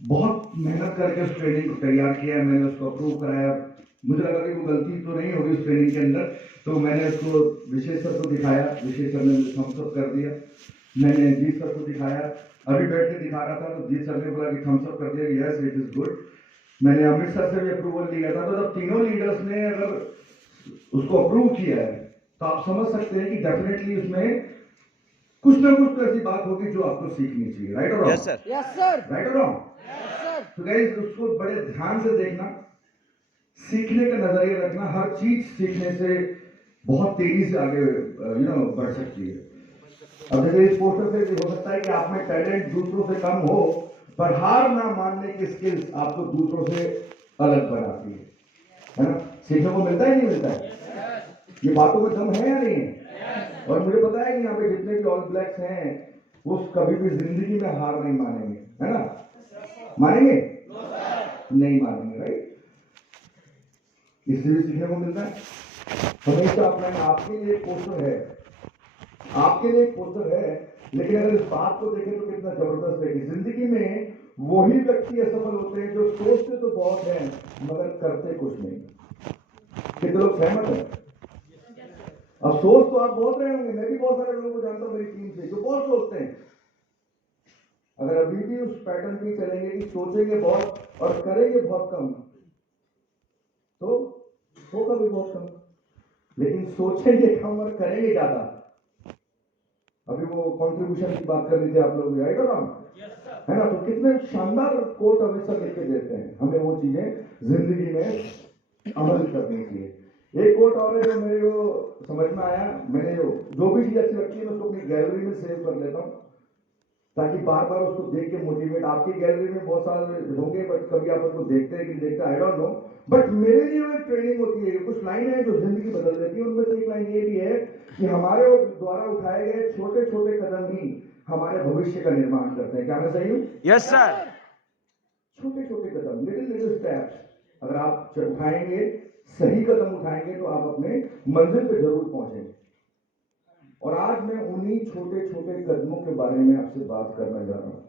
बहुत मेहनत करके उस ट्रेनिंग को तैयार किया, मैंने उसको अप्रूव कराया। मुझे लगा कि कोई गलती तो नहीं होगी उस ट्रेनिंग के अंदर, तो मैंने उसको विशेष सर को दिखाया, विशेष सर ने मुझे थम्स अप कर दिया। मैंने जीत सर को दिखाया, अभी बैठ के दिखा रहा था तो जीत सर ने बोला कि थम्स अप कर दिया, यस इट इज गुड। मैंने अमित सर से भी अप्रूवल लिया था, तो जब तीनों लीडर्स ने अगर उसको अप्रूव किया है तो आप समझ सकते हैं कि डेफिनेटली उसमें कुछ ना कुछ तो ऐसी बात होगी जो आपको सीखनी चाहिए, राइट और yes sir, yes sir, right और रॉन्ग। Yes sir. तो गाइस उसको बड़े ध्यान से देखना, सीखने का नजरिया रखना, हर चीज सीखने से बहुत तेजी से आगे बढ़ सकती है। अब जैसे इस पोस्टर से हो सकता है कि आप में टैलेंट दूसरों से कम हो, पर हार ना मानने की स्किल्स आपको दूसरों से अलग बनाती है ना। सीखने को मिलता है नहीं मिलता है, ये बातों में दम है या नहीं है। और मुझे पता है कि यहाँ पे जितने भी ऑल ब्लैक्स हैं वो कभी भी जिंदगी में हार नहीं मानेंगे, है ना। मानेंगे? नहीं मानेंगे, राइट। इससे भी सीखने को मिलता है हमेशा अपना। आपके लिए एक पोस्टर है, आपके लिए एक पोस्टर है, लेकिन अगर इस बात को देखें तो कितना जबरदस्त है कि जिंदगी में वही व्यक्ति असफल होते हैं जो सोचते तो बहुत हैं मगर करते कुछ नहीं। कितने लोग सहमत हैं? अब सोच तो आप बहुत रहे होंगे, मैं भी बहुत सारे लोगों को जानता हूं मेरी टीम से जो बहुत सोचते हैं। अगर अभी भी उस पैटर्न पे चलेंगे कि सोचेंगे बहुत और करेंगे बहुत कम, तो होगा भी बहुत कम। लेकिन सोचेंगे कम और करेंगे ज्यादा। अभी वो कंट्रीब्यूशन की बात कर रहे थे आप लोग, राइट और रॉन्ग, है ना। तो कितने शानदार कोट हमेशा लिख के देते हैं, हमें वो चीजें जिंदगी में अमल करनी चाहिए। एक कोट और है जो मेरे को समझ में आया, मैंने जो भी चीज अच्छी लगती है मैं उसको अपनी गैलरी में सेव कर लेता हूँ ताकि बार बार उसको देख के मोटिवेट। आपकी गैलरी में बहुत सारे होंगे बट कभी आप उसको देखते हैं कि नहीं देखते, आई डोंट नो। बट मेरे लिए एक ट्रेनिंग होती है, कुछ लाइन है जो जिंदगी बदल देती है। उनमें से एक लाइन ये भी है कि हमारे द्वारा उठाए गए छोटे छोटे कदम ही हमारे भविष्य का निर्माण करते हैं। क्या मैं सही हूँ? Yes sir. छोटे छोटे कदम, लिटिल लिटिल स्टेप्स, अगर आप उठाएंगे, सही कदम उठाएंगे तो आप अपने मंजिल पे जरूर पहुंचेंगे। और आज मैं उन्हीं छोटे छोटे कदमों के बारे में आपसे बात करना जा रहा हूं।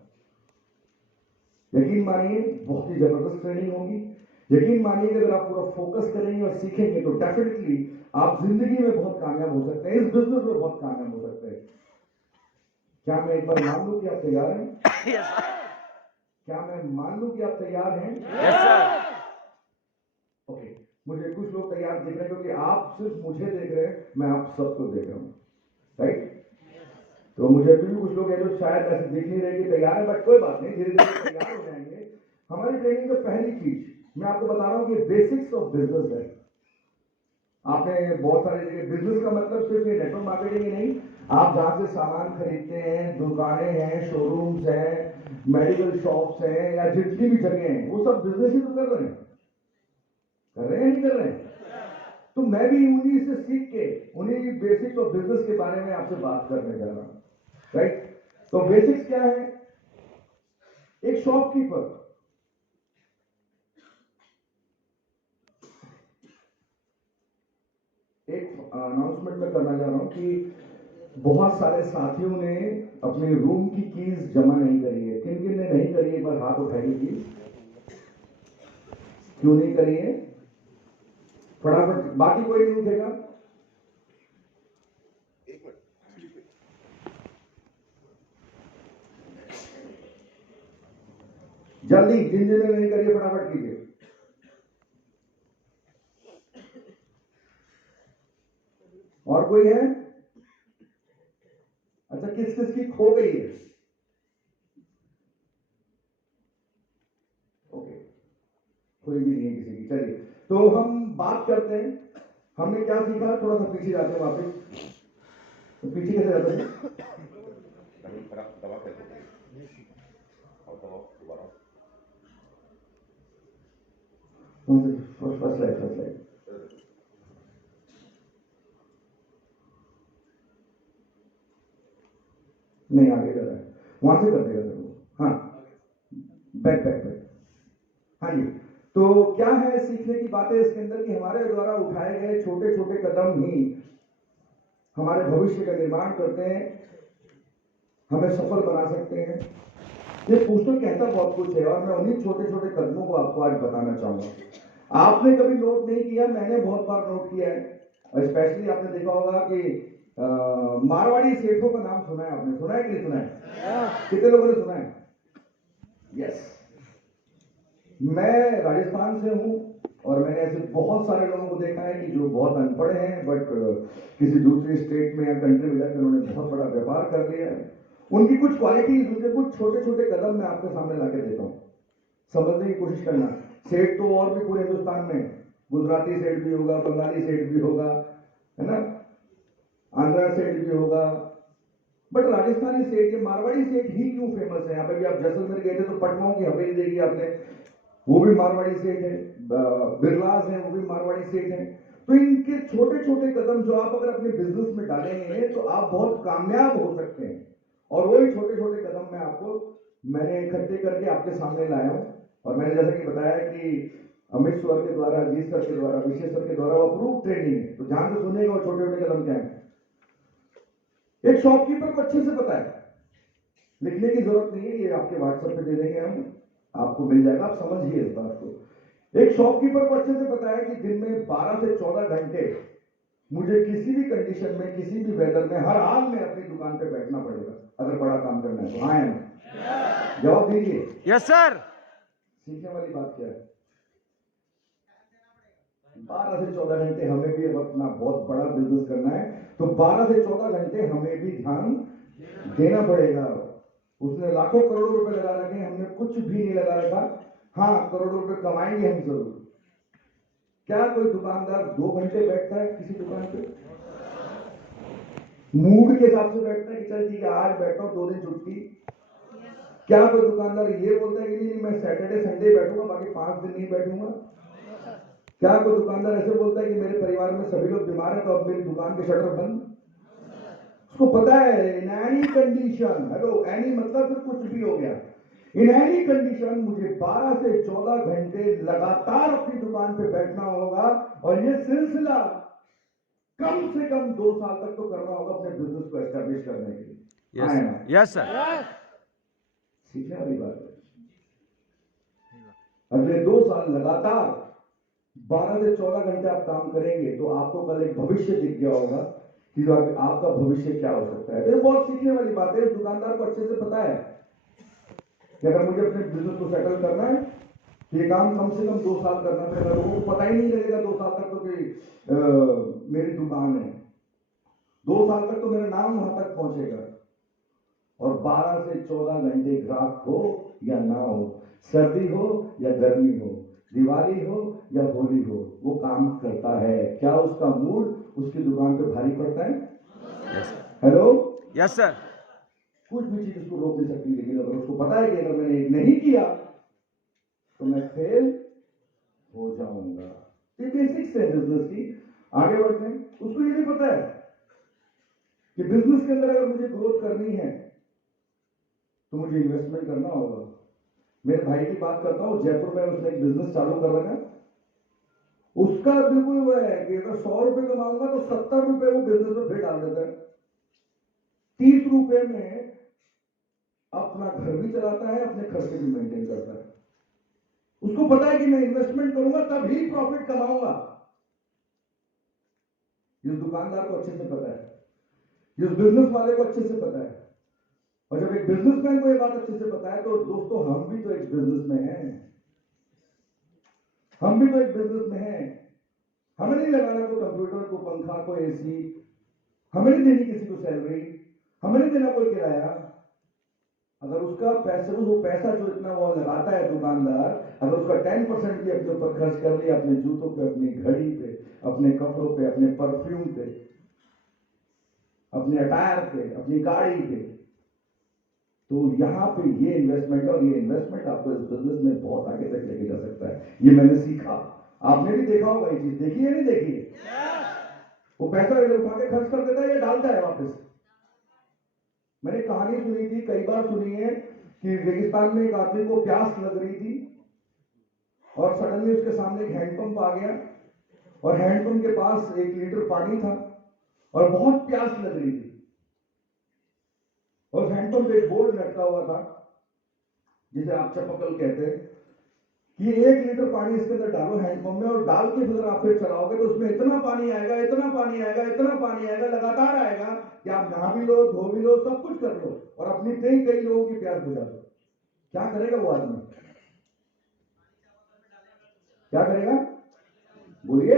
यकीन मानिए बहुत ही जबरदस्त ट्रेनिंग होगी। यकीन मानिए अगर आप पूरा फोकस करेंगे और सीखेंगे तो डेफिनेटली आप जिंदगी में बहुत कामयाब हो सकते हैं, इस बिजनेस में बहुत कामयाब हो सकते हैं। क्या मैं एक बार मान लूं कि आप तैयार हैं? यस सर, क्या मैं मान लूं कि आप तैयार हैं? Yes sir. ओके, मुझे कुछ लोग तैयार दिख रहे हैं क्योंकि आप सिर्फ मुझे देख रहे हैं, मैं आप सबको देख रहा हूं, राइट। तो मुझे अभी भी कुछ लोग हैं जो शायद ऐसे दिख नहीं रहे कि तैयार है, बट कोई बात नहीं, धीरे धीरे तैयार हो जाएंगे। हमारी ट्रेनिंग में पहली चीज मैं आपको बता रहा हूं कि बेसिक्स ऑफ बिजनेस है। आपने बहुत सारे जगह बिजनेस का मतलब सिर्फ ये नेटवर्क मार्केटिंग ही नहीं, आप जहां से सामान खरीदते हैं, दुकानें हैं, शोरूम्स हैं, मेडिकल शॉप्स हैं, या जितनी भी जगह हैं वो सब बिजनेस ही तो कर रहे हैं, कर रहे हैं नहीं कर रहे हैं। तो मैं भी उन्हीं से सीख के उन्हीं बेसिक्स ऑफ बिजनेस के बारे में आपसे बात करने जा रहा हूं, राइट। तो बेसिक्स क्या है? एक शॉपकीपर, एक अनाउंसमेंट में करना जा रहा हूं कि बहुत सारे साथियों ने अपने रूम की कीज जमा नहीं करी है। किन किन ने नहीं करी है? एक बार हाथ उठाइए प्लीज। क्यों नहीं करी है? फटाफट, बाकी कोई नहीं उठेगा। जल्दी, जिन जिन ने नहीं करी है फटाफट कीजिए। और कोई है? अच्छा, किस किस की खो गई है? ओके, कोई भी नहीं है किसी की। चलिए, तो हम बात करते हैं हमने क्या सीखा। थोड़ा सा पीछे जाते हैं वापस। तो पीछे कैसे जाते हैं? First slide. नहीं, आगे जा रहा है, वहां से कर देगा सर वो। हाँ, बैक बैक बैक। हाँ जी। तो क्या है सीखने की बातें इसके अंदर कि हमारे द्वारा उठाए गए छोटे छोटे कदम ही हमारे भविष्य का निर्माण करते हैं, हमें सफल बना सकते हैं। ये पोस्टर कहता बहुत कुछ है और मैं उन्हीं छोटे छोटे कदमों को आपको आज बताना चाहूंगा। आपने कभी नोट नहीं किया, मैंने बहुत बार नोट किया है। स्पेशली आपने देखा होगा कि मारवाड़ी सेठों का नाम सुना है आपने, सुना है कि नहीं सुना है? कितने लोगों ने सुना है? यस। मैं राजस्थान से हूं और मैंने ऐसे बहुत सारे लोगों को देखा है कि जो बहुत अनपढ़ हैं बट किसी दूसरी स्टेट में या कंट्री में जाकर उन्होंने बहुत बड़ा व्यापार कर लिया है। उनकी कुछ क्वालिटीज, उनके कुछ छोटे छोटे कदम मैं आपके सामने लाके देता हूं, समझने की कोशिश करना। सेठ तो और भी पूरे हिंदुस्तान में, गुजराती सेठ भी होगा, बंगाली सेठ भी होगा, है ना, आंध्रा सेठ भी होगा, बट राजस्थानी सेठ, ये मारवाड़ी सेठ ही क्यों फेमस है? यहाँ पे भी आप जैसलमेर गए थे तो पटवाओं की हवेली देखी आपने, वो भी मारवाड़ी सेठ है। बिरलास हैं, वो भी मारवाड़ी सेठ हैं। तो इनके छोटे छोटे कदम जो आप अगर अपने बिजनेस में डालेंगे तो आप बहुत कामयाब हो सकते हैं। और वही छोटे छोटे कदम मैंने इकट्ठे करके आपके सामने लाया हूं। और मैंने जैसा कि बताया कि अमित सर के द्वारा, अजीत सर के द्वारा, विशेष सर के द्वारा वो अप्रूव ट्रेनिंग है, तो ध्यान से सुनेगा वो छोटे छोटे कदम क्या है। एक शॉपकीपर को अच्छे से पता है, लिखने की जरूरत नहीं है, ये आपके व्हाट्सएप पे दे देंगे हम, आपको मिल जाएगा, आप समझिए इस बात को। एक शॉपकीपर को अच्छे से पता है कि दिन में 12 से 14 घंटे मुझे किसी भी कंडीशन में, किसी भी वेदर में, हर हाल में अपनी दुकान पे बैठना पड़ेगा अगर बड़ा काम करना है तो। हाँ है, जवाब दीजिए। Yes sir. सीखने वाली बात क्या है? 12 से 14 घंटे हमें भी अब अपना बहुत बड़ा बिजनेस करना है तो 12 से 14 घंटे हमें भी ध्यान देना पड़ेगा। उसने लाखों करोड़ों रुपए लगा रखे हैं, हमने कुछ भी नहीं लगा रखा। हाँ, करोड़ों रुपए कमाएंगे हम जरूर। क्या कोई दुकानदार 2 घंटे बैठता है किसी दुकान पे? मूड के हिसाब से बैठता है कि चल ठीक है आज बैठा हूं, 2 दिन छुट्टी? क्या कोई दुकानदार ये बोलता है कि नहीं मैं सैटरडे संडे बैठूंगा, बाकी 5 दिन नहीं बैठूंगा? क्या कोई दुकानदार ऐसे बोलता है कि मेरे परिवार में सभी लोग बीमार है तो अब मेरी दुकान के शटर बंद? उसको पता है in any condition, hello, any मतलब फिर कुछ भी हो गया, इन एनी कंडीशन मुझे 12 से 14 घंटे लगातार अपनी दुकान पे बैठना होगा। और ये सिलसिला कम से कम 2 साल तक तो करना होगा अपने बिजनेस को एस्टेब्लिश करने के लिए। आए ना? Yes sir. सीखने वाली बात है। अगले 2 साल लगातार 12 से 14 घंटे आप काम करेंगे तो आपको कल एक भविष्य दिख गया होगा कि आपका भविष्य क्या हो सकता है। तो बहुत सीखने वाली बात है। दुकानदार को अच्छे से पता है कि अगर मुझे अपने बिजनेस को सेटल करना है तो ये काम कम से कम 2 साल करना पड़ेगा। लोगों को पता ही नहीं लगेगा 2 साल तक तो कि मेरी दुकान है। 2 साल तक तो मेरा नाम वहां तक पहुंचेगा। और 12 से 14 घंटे ग्राहक हो या ना हो, सर्दी हो या गर्मी हो, दिवाली हो या होली हो, वो काम करता है। क्या उसका मूड उसकी दुकान पे भारी पड़ता है? Hello, yes sir. कुछ भी चीज उसको रोक नहीं सकती, लेकिन अगर उसको पता है कि अगर मैंने नहीं किया तो मैं फेल हो जाऊंगा। ये बेसिक्स है बिजनेस की। आगे बढ़ते हैं। उसको ये भी पता है कि बिजनेस के अंदर अगर मुझे ग्रोथ करनी है तो मुझे इन्वेस्टमेंट करना होगा। मेरे भाई की बात करता हूं, जयपुर में उसने एक बिजनेस चालू कर रखा है। उसका बिल्कुल वो है कि अगर 100 रुपए कमाऊंगा तो 70 रुपए वो बिजनेस में फिर डाल देता है। 30 रुपए में अपना घर भी चलाता है, अपने खर्चे भी मेंटेन करता है। उसको पता है कि मैं इन्वेस्टमेंट करूंगा तभी प्रॉफिट कमाऊंगा। इस दुकानदार को अच्छे से पता है, इस बिजनेस वाले को अच्छे से पता है। और जब एक बिजनेसमैन को ये बात अच्छे से पता है तो दोस्तों हम भी तो एक बिजनेस में हैं। हम भी तो एक बिजनेस में हैं। हमें नहीं लगाना कोई कंप्यूटर को, पंखा को, एसी, हमें नहीं देनी किसी को सैलरी, हमें नहीं देना कोई किराया। अगर उसका पैसा जो इतना वो लगाता है दुकानदार, अगर उसका 10% भी अपने ऊपर खर्च कर लिया, अपने जूतों पे, अपनी घड़ी पे, अपने कपड़ों पे, अपने परफ्यूम पे, अपने अटायर पे, अपनी गाड़ी पे, तो यहां पे ये इन्वेस्टमेंट, और ये इन्वेस्टमेंट आपको इस बिजनेस में बहुत आगे तक लेके जा सकता है। ये मैंने सीखा, आपने भी देखा होगा। ये चीज देखी है नहीं देखी है? वो पैसा उठा के खर्च कर देता है या डालता है वापस। मैंने कहानी सुनी थी, कई बार सुनी है, कि रेगिस्तान में एक आदमी को प्यास लग रही थी और सडनली उसके सामने एक हैंडपंप आ गया और हैंडपंप के पास 1 लीटर पानी था और बहुत प्यास लग रही थी। और हैंडपंप पे एक बोर्ड लटका हुआ था जिसे आप चपकल कहते हैं, कि 1 लीटर पानी इसके अंदर डालो हैंडपंप में और डाल के फिर आप फिर चलाओगे तो उसमें इतना पानी आएगा, इतना पानी आएगा, इतना पानी आएगा, लगातार आएगा कि आप नहा भी लो, धो भी लो, सब कुछ कर लो और अपनी कई लोगों की प्यास बुझा दो। क्या करेगा वो आदमी? क्या करेगा? बोलिए।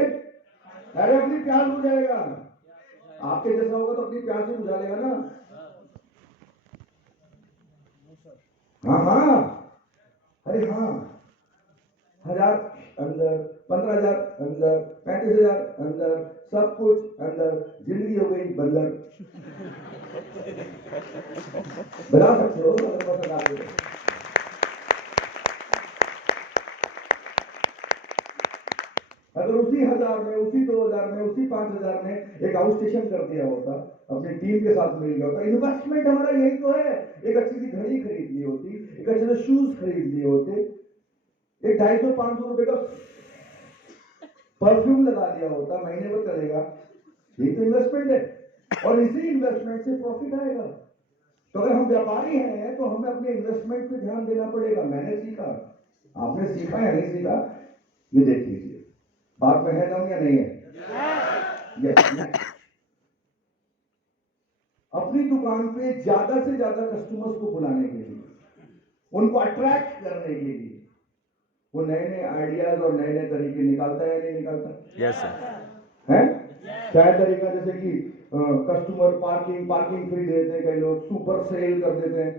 अरे अपनी प्यास बुझाएगा। आपके जैसा होगा तो अपनी प्यास ही बुझा लेगा ना। हाँ हाँ, अरे हाँ, 1000 अंदर, 15,000 अंदर, 35,000 अंदर, सब कुछ अंदर, जिंदगी हो गई बंदर। बता सकते हो अगर पसंद आते हो। अगर उसी 1000 में, उसी 2000 में, उसी 5000 में एक आउट स्टेशन कर दिया होता, अपनी टीम के साथ मिल गया होता। इन्वेस्टमेंट हमारा यही तो है। एक अच्छी सी घड़ी खरीद ली होती, एक अच्छे से शूज खरीद लिए होते, एक 250-500 रुपए का परफ्यूम लगा दिया होता, महीने भर चलेगा। ये तो इन्वेस्टमेंट है और इसी इन्वेस्टमेंट से प्रॉफिट आएगा। तो अगर हम व्यापारी हैं तो हमें अपने इन्वेस्टमेंट पे ध्यान देना पड़ेगा। मैंने सीखा, आपने सीखा या नहीं सीखा, ये देख लीजिए। बात में है दम या नहीं है? यस। अपनी दुकान पे ज्यादा से ज्यादा कस्टमर्स को बुलाने के लिए, उनको अट्रैक्ट करने के लिए वो नए नए आइडियाज और नए नए तरीके निकालता है या नहीं निकालता? Yes sir. है क्या तरीका? जैसे कि कस्टमर पार्किंग फ्री देते हैं, कई लोग सुपर सेल कर देते हैं।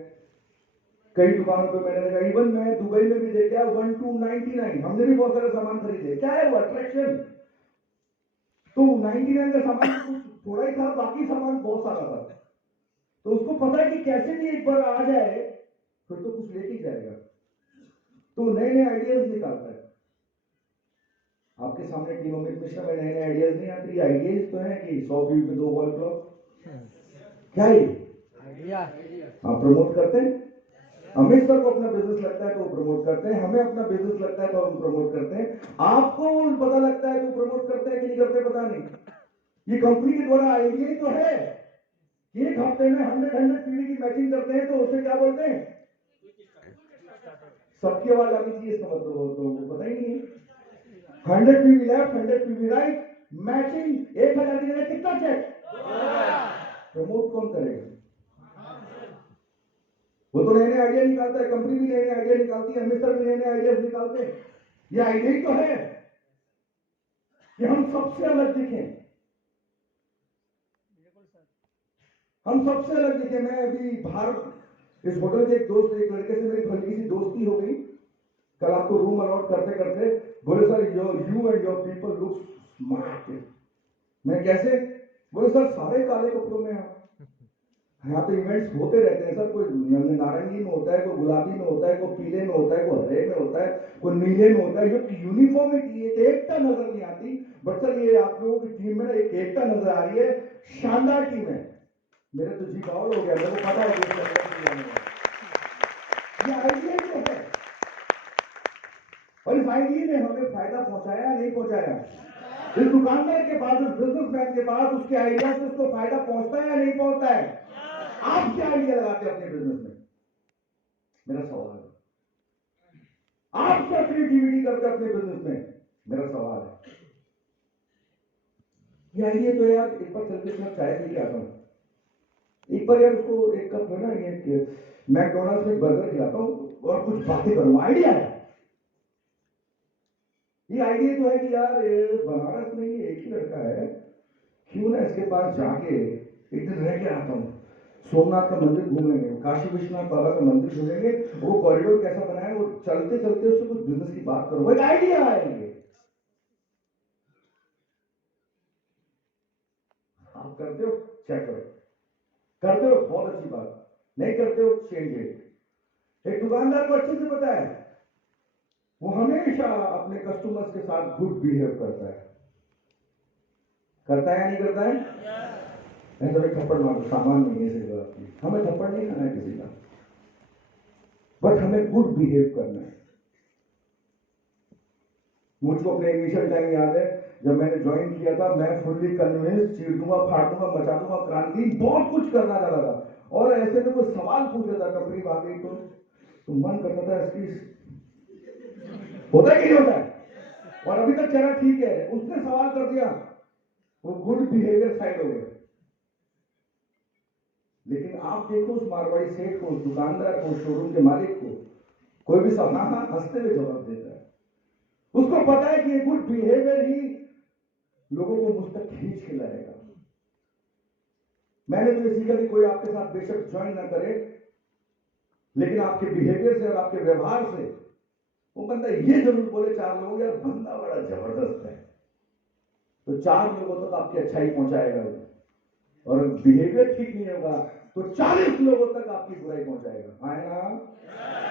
कई दुकानों पे मैंने देखा, इवन मैं दुबई में भी देखा 1299, हमने भी बहुत सारे सामान खरीदे। क्या है वो? अट्रैक्शन। तो 99 का सामान कुछ थोड़ा ही था, बाकी सामान बहुत सारा था। तो उसको पता है कि कैसे भी एक बार आ जाए फिर तो कुछ लेके जाएगा, तो नए नए आइडियाज निकालता है। आपके सामने टीम अमित मिश्रा में नए नए आइडियाज नहीं आते। ये आइडियाज तो है कि 100 व्यू पे 2 वॉल क्लॉक, क्या है आइडिया? आप प्रमोट करते हैं। अमित सर को अपना बिजनेस लगता है तो वो प्रमोट करते हैं, हमें अपना बिजनेस लगता है तो हम प्रमोट करते हैं। आपको पता लगता है तो प्रमोट करते हैं कि नहीं करते पता नहीं। ये कंपनी के द्वारा आइडिया ही तो है। एक हफ्ते में 100 पीवी की मैचिंग करते हैं तो उसे क्या बोलते हैं? सबकी आवाज आनी चाहिए, इसका मतलब तो पता ही नहीं है। 100 PV left, 100 PV right, matching 1000 की जगह कितना चेक? प्रमोट कौन करेगा? वो तो नए नए आइडिया निकालता है, कंपनी भी नए नए आइडिया निकालती है, मिस्टर भी नए नए आइडिया निकालते हैं। ये आइडिया ही तो है कि हम सबसे अलग दिखें, हम सबसे अलग दिखे। मैं अभी बाहर इस होटल के एक लड़के से मेरी हल्की सी दोस्ती हो गई। कल आपको रूम अलॉट करते करते बोले, sir you and your people look smart. मैं कैसे? बोले, सर सारे काले कपड़ों में आप। यहाँ पे इवेंट्स होते रहते हैं सर, कोई नारंगी में होता है, कोई गुलाबी में होता है, कोई पीले में होता है, कोई हरे में होता है, कोई नीले में होता है। जो यूनिफॉर्मिटी है, एकता नजर नहीं आती। बट सर ये आप लोगों की टीम में ना एक एकता नजर आ रही है, शानदार टीम है। मेरे तो जी बाउल हो गया, मेरे को पता है ये आइडिया क्या है और इस आइडिया ने हमें फायदा पहुंचाया या नहीं पहुंचाया? इस दुकानदार के पास, इस बिजनेसमैन के पास उसके आइडिया से उसको फायदा पहुंचता है या नहीं पहुंचता है? आप क्या आइडिया लगाते हैं अपने बिजनेस में? मेरा सवाल है। आप क्या क्रिएटिविटी करते हैं अपने बिजनेस में? मेरा सवाल है। ये आइडिया तो यार एक बार चल के चाय पी के आता हूँ, एक बार यार उसको एक कप है ना ये मैकडोनल्ड्स में बर्गर खिलाता हूँ और कुछ बातें करूँ। आइडिया है। ये आइडिया तो है कि यार बनारस में ये एक ही लड़का है, क्यों ना इसके पास जाके एक दिन रह के आता हूँ। सोमनाथ का मंदिर घूमेंगे, काशी विश्वनाथ बाबा का मंदिर घूमेंगे, वो कॉरिडोर कैसा बनाया, वो चलते चलते उससे कुछ बिजनेस की बात करो। एक आइडिया आएंगे। आप करते हो? चेक करो। करते हो? बहुत अच्छी बात। नहीं करते हो? Change it. एक दुकानदार को अच्छे से पता है, वो हमेशा अपने कस्टमर्स के साथ गुड बिहेव करता है। करता है या नहीं करता है? मैं तो थप्पड़ मारो, सामान नहीं है सिर्फ आपकी, हमें थप्पड़ नहीं खाना है किसी का, बट हमें गुड बिहेव करना है। मुझको अपने इनिशियल टाइम याद है, जब मैंने ज्वाइन किया था, मैं फुल्ली कन्विंस, चीर दूंगा, फाड़ दूंगा, मचा दूंगा, क्रांति, बहुत कुछ करना चाहता था। और ऐसे में कोई सवाल पूछ लेता कंपनी वाकई तो तो मन करता था इसकी होता है कि नहीं होता है, और अभी तक चला ठीक है, उसने सवाल कर दिया, वो गुड बिहेवियर साइड हो गया। लेकिन आप देखो उस मारवाड़ी सेठ को, उस दुकानदार को, उस शोरूम के मालिक को, कोई भी सवाल हंसते हुए जवाब देता है। उसको पता है कि ये गुड बिहेवियर ही लोगों को मुझ तक खींच के लाएगा। मैंने तो ये सीखा कि कोई आपके साथ बेशक ज्वाइन ना करे, लेकिन आपके बिहेवियर से और आपके व्यवहार से वो बंदा ये जरूर बोले चार लोग, यार बंदा बड़ा जबरदस्त है, तो चार लोगों तक आपकी अच्छाई पहुंचाएगा। और बिहेवियर ठीक नहीं होगा तो 40 लोगों तक आपकी बुराई पहुंचाएगा। आए ना,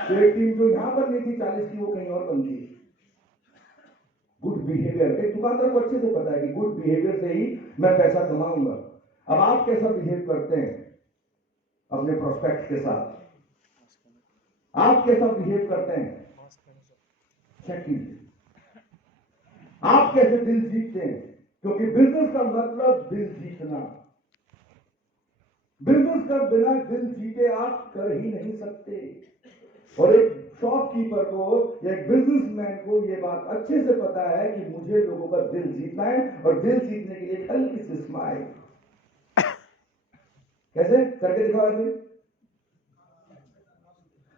तो एक टीम जो यहां पर नहीं थी 40 की, वो कहीं और बनती। गुड बिहेवियर, एक दुकानदार को अच्छे से पता है कि गुड बिहेवियर से ही मैं पैसा कमाऊंगा। अब आप कैसा बिहेव करते हैं अपने प्रोस्पेक्ट के साथ, आप कैसा बिहेव करते हैं, चेक कीजिए। आप कैसे दिल जीतते हैं, क्योंकि बिजनेस का मतलब दिल जीतना। बिजनेस का बिना दिल जीते आप कर ही नहीं सकते। और एक शॉपकीपर को या एक बिजनेसमैन को यह बात अच्छे से पता है कि मुझे लोगों का दिल जीतना है, और दिल जीतने के लिए हल्की सी स्माइल, कैसे करके दिखाओ आदमी।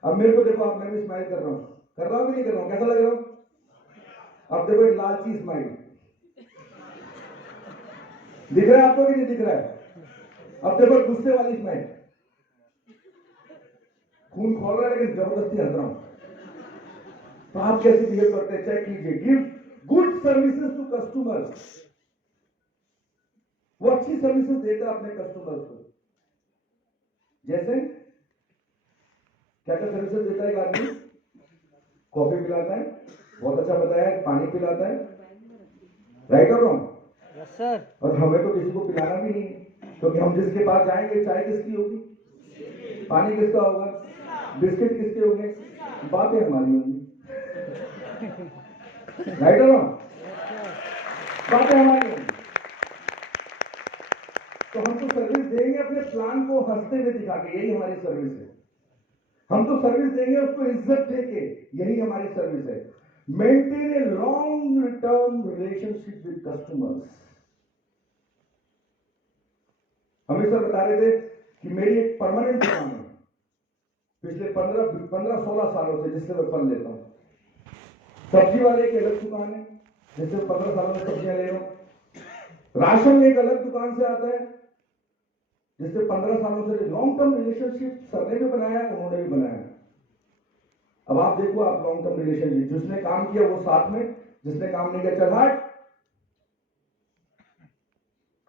अब मेरे को देखो, आप, मैं भी स्माइल कर रहा हूं कि नहीं कर रहा हूं, कैसा लग रहा हूं? अब देखो एक लालची स्माइल दिख रहा है आपको कि नहीं दिख रहा है? अब देखो गुस्से वाली स्माइल, खून खोल रहा है लेकिन जबरदस्ती हंस रहा हूं। तो आप कैसे बिहेव करते हैं, चेक कीजिए। Give good services to customers, वो अच्छी सर्विसेज देता है अपने कस्टमर्स को। जैसे क्या क्या सर्विसेज देता है एक आदमी? कॉफी पिलाता है, बहुत अच्छा बताया, पानी पिलाता है, राइट और रॉन्ग? Yes sir. और हमें तो किसी को पिलाना भी नहीं है, क्योंकि हम जिसके पास जाएंगे चाय किसकी होगी, पानी किसका होगा, बिस्किट किसके होंगे, बातें हमारी होंगी, राइट और रॉन्ग? बातें हमारी होंगी। तो हम तो सर्विस देंगे अपने प्लान को हंसते हुए दिखा के, यही हमारी सर्विस है। हम तो सर्विस देंगे उसको इज्जत देके, यही हमारी सर्विस है। Maintain a long term relationship with customers. हमेशा बता रहे थे कि मेरी एक परमानेंट दुकान है पिछले 15-16 सालों से, जिससे मैं फल लेता हूं। सब्जी वाले की अलग दुकान है जिससे 15 सालों में सब्जियां ले रहा हूं। राशन एक अलग दुकान से आता है जिससे 15 सालों से लॉन्ग टर्म रिलेशनशिप सर ने भी बनाया, उन्होंने भी बनाया। अब आप देखो, आप लॉन्ग टर्म रिलेशनशिप, जिसने काम किया वो साथ में, जिसने काम नहीं किया चल हट।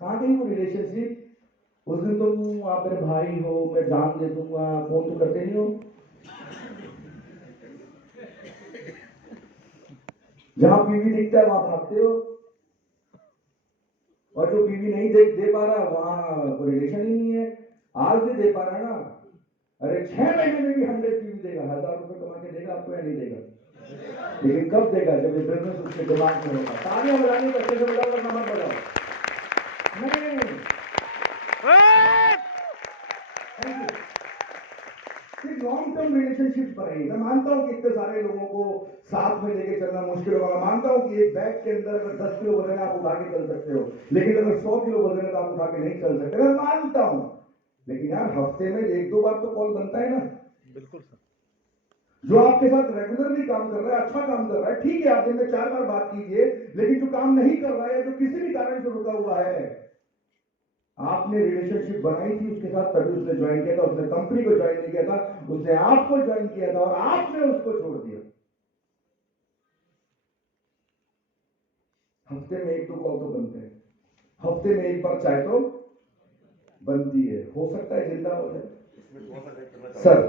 कहां गई वो रिलेशनशिप? उस दिन तुम आप मेरे भाई हो, मैं जान दे दूंगा, फोन तो करते नहीं हो। जहां बीवी दिखता है वहां भागते हो, और जो बीवी नहीं दे पा रहा वहां कोई रिलेशन ही नहीं है। आज भी दे पा रहा ना, अरे 6 महीने में भी 100 बीवी देगा, 1000 रुपए कमा के देगा आपको या नहीं देगा? लेकिन कब देगा? जब ये बिजनेस उसके दिमाग में होगा। तालियां बजानी तो अच्छे से बजाओ, वरना मत बजाओ। नहीं, लॉन्ग टर्म रिलेशनशिप पर है। मैं मानता हूं कि इतने सारे लोगों को साथ में लेके चलना मुश्किल होगा। मानता हूं कि एक बैग के अंदर अगर 10 किलो वजन है आप उठा के चल सकते हो, लेकिन अगर 100 किलो वजन है तो आप उठा के नहीं चल सकते। मैं मानता हूं, लेकिन यार हफ्ते में 1-2 बार तो कॉल बनता है ना। बिल्कुल सर। जो आपके साथ रेगुलरली काम कर रहा है, अच्छा काम कर रहा है, ठीक है, आप दिन में 4 बार बात कीजिए। लेकिन जो काम नहीं कर रहा है, जो किसी भी कारण से रुका हुआ है, आपने रिलेशनशिप बनाई थी उसके साथ, तभी उसने ज्वाइन किया था। उसने कंपनी को ज्वाइन नहीं किया था, उसने आपको ज्वाइन किया था, और आपने उसको छोड़ दिया। हफ्ते में 1-2 कॉल तो बनते हैं, हफ्ते में 1 बार चाय तो बनती है। हो सकता है जिंदा हो जाए सर।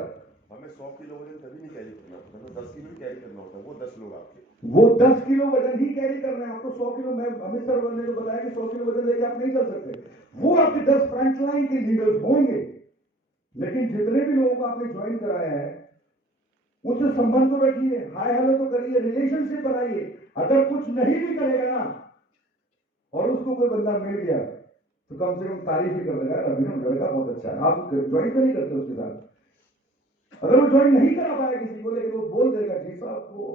हमें 100 किलो वजन कभी नहीं कैरी करना होता, हमें 10 किलो ही कैरी करना होता है। वो 10 लोग आपके, वो 10 किलो वजन ही कैरी कर रहे हैं। आपको 100 किलो, मैं अमित सर ने तो बताया कि 100 किलो वजन लेके आप नहीं चल सकते। वो आपके 10 फ्रंटलाइन के लीडर्स होंगे, लेकिन जितने भी लोगों को आपने ज्वाइन कराया है उनसे संबंध तो रखिए, हाय हेलो तो करिए, रिलेशनशिप बनाइए। अगर कुछ नहीं भी करेगा ना, और उसको कोई बंदा मिल गया तो कम से कम तारीफ ही कर देगा, अभी ना लड़का बहुत अच्छा है। आप ज्वाइन तो नहीं करते उसके साथ, अगर वो ज्वाइन नहीं करा पाया किसी को, लेकिन वो बोल देगा जी साहब वो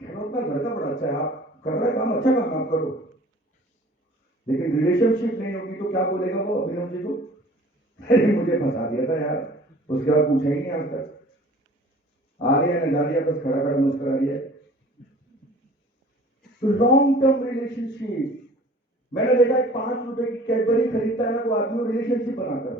गहलोत का लड़का बड़ा अच्छा है, आप कर रहे काम, अच्छा काम आप करो। लेकिन रिलेशनशिप नहीं होगी तो क्या बोलेगा वो अभिनव जी को, अरे मुझे फंसा दिया था यार, उसके बाद पूछा ही नहीं आज तक, आ रही है ना जा रही है, बस खड़ा खड़ा मुस्कुरा रही है। तो लॉन्ग टर्म रिलेशनशिप, मैंने देखा एक 5 रुपए की कैडबरी खरीदता है ना वो आदमी, वो रिलेशनशिप बनाकर,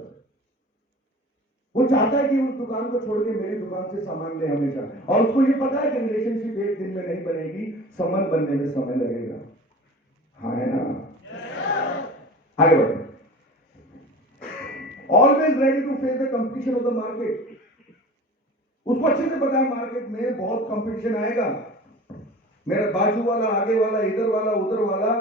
वो चाहता है कि उस दुकान को छोड़ के मेरी दुकान से सामान ले हमेशा, और उसको ये पता है कि रिलेशनशिप एक दिन में नहीं बनेगी, संबंध बनने में समय लगेगा। हाँ है ना? आगे बढ़े। Always ready to face the competition of the market. उसको अच्छे से पता है मार्केट में बहुत कंपटीशन आएगा, मेरा बाजू वाला, आगे वाला, इधर वाला, उधर वाला,